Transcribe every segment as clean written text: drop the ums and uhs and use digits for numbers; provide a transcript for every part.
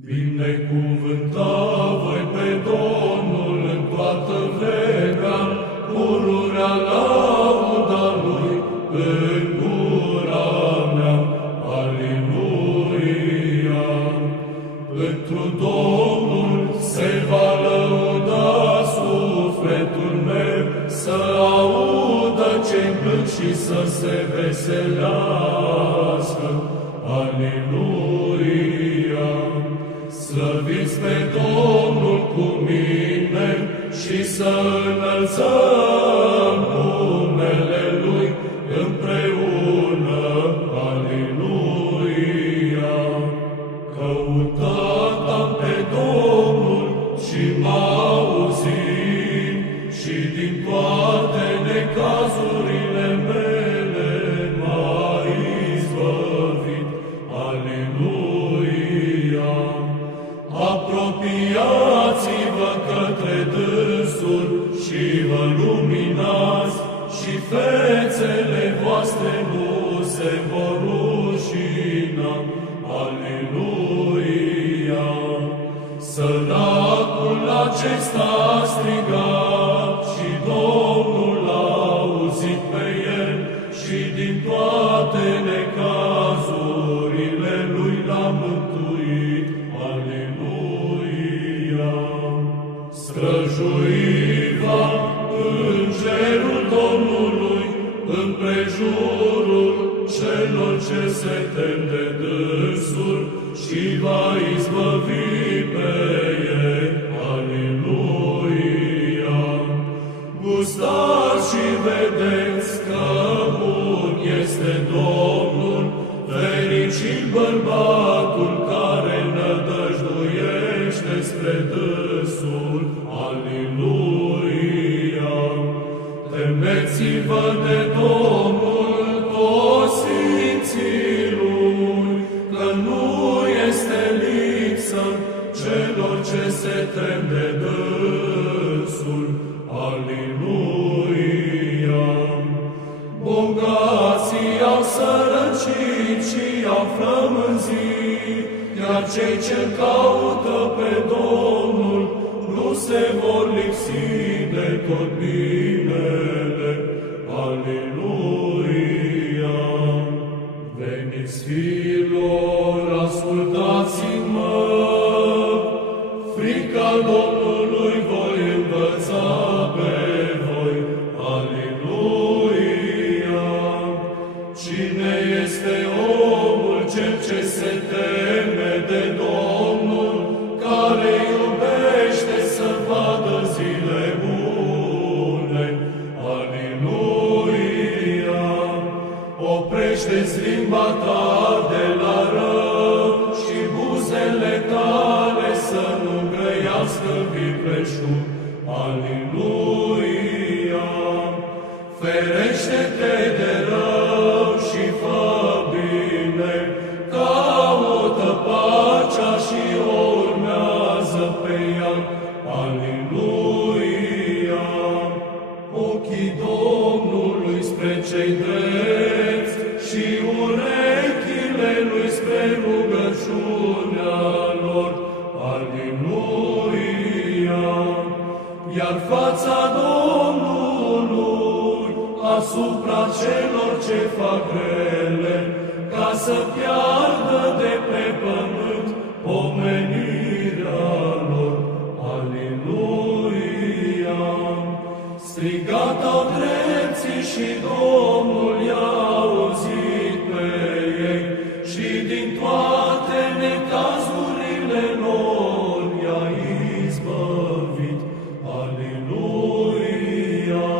Binecuvânta voi pe Domnul în toată vremea, pururea lauda Lui în gura mea. Aleluia! Întru Domnul se va lăuda sufletul meu, să audă ce-i plâng și să se veselească. Aleluia! Slăviți pe Domnul cu mine și să înălțăm numele Lui împreună. Aleluia! Căutat am pe Domnul și m-a auzit și din toate necazurile mele m-a izbăvit. Aleluia! Apropiați-vă către dânsul și vă luminați și fețele voastre nu se vor rușina. Aleluia! Săracul acesta a strigat și Domnul l-a auzit pe el și din toate necazurile lui l-a mântuit. Aleluia! Străjuiva îngerul Domnului împrejurul celor ce se tem de dânsul și va izbăvi pe ei. Aleluia! Gustați și vedeți că bun este Domnul, fericit bărbatul care nădăjduiește spre dânsul. Aleluia! Temeți-vă de Domnul, toți sfinții Lui, că nu este lipsă celor ce se tem de dânsul. Aleluia! Bogații au sărăcit și au flămânzit, iar cei ce caută pe Domnul nu se vor lipsi de tot binele. Aleluia! Veniți, fiilor, ascultați-mă, frica Domnului voi învăța pe voi. Aleluia! Cine este omul cel ce se teme de Domnul, care iubește să vadă zile bune? Aleluia! Oprește-ți limba ta de la rău și buzele tale să nu grăiască vicleșug. Aleluia! Ferește-te de rău și fă bine, caută pacea și o urmează pe ea. Aleluia! Ochii Domnului spre cei drepți și urechile Lui spre rugăciunea lor. Aleluia! Iar fața Domnului asupra celor ce fac rele, ca să piardă de pe pământ pomenirea lor. Aleluia! Strigat au drepții și Domnul i-a auzit pe ei și din toate necazurile lor i-a izbăvit. Aleluia!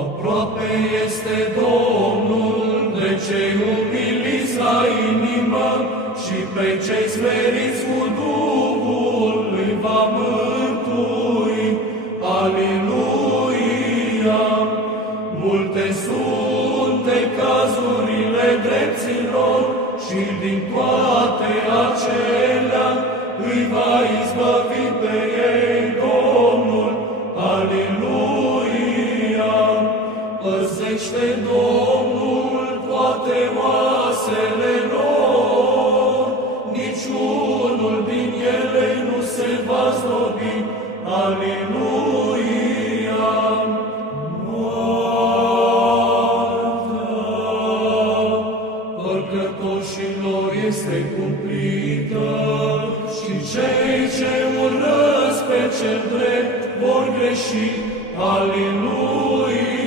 Aproape este Domnul de cei umiliți la inimă și pe cei smeriți cu Duhul îi va mântui. Aleluia! Multe sunt cazurile drepților și din toate acelea îi va izbăvi pe ei Domnul. Aleluia! Păzește Domnul toate oasele lor, niciunul Aleluia! Păcătoșilor este cumplită și cei ce urăsc pe cel drept vor greși. Aleluia!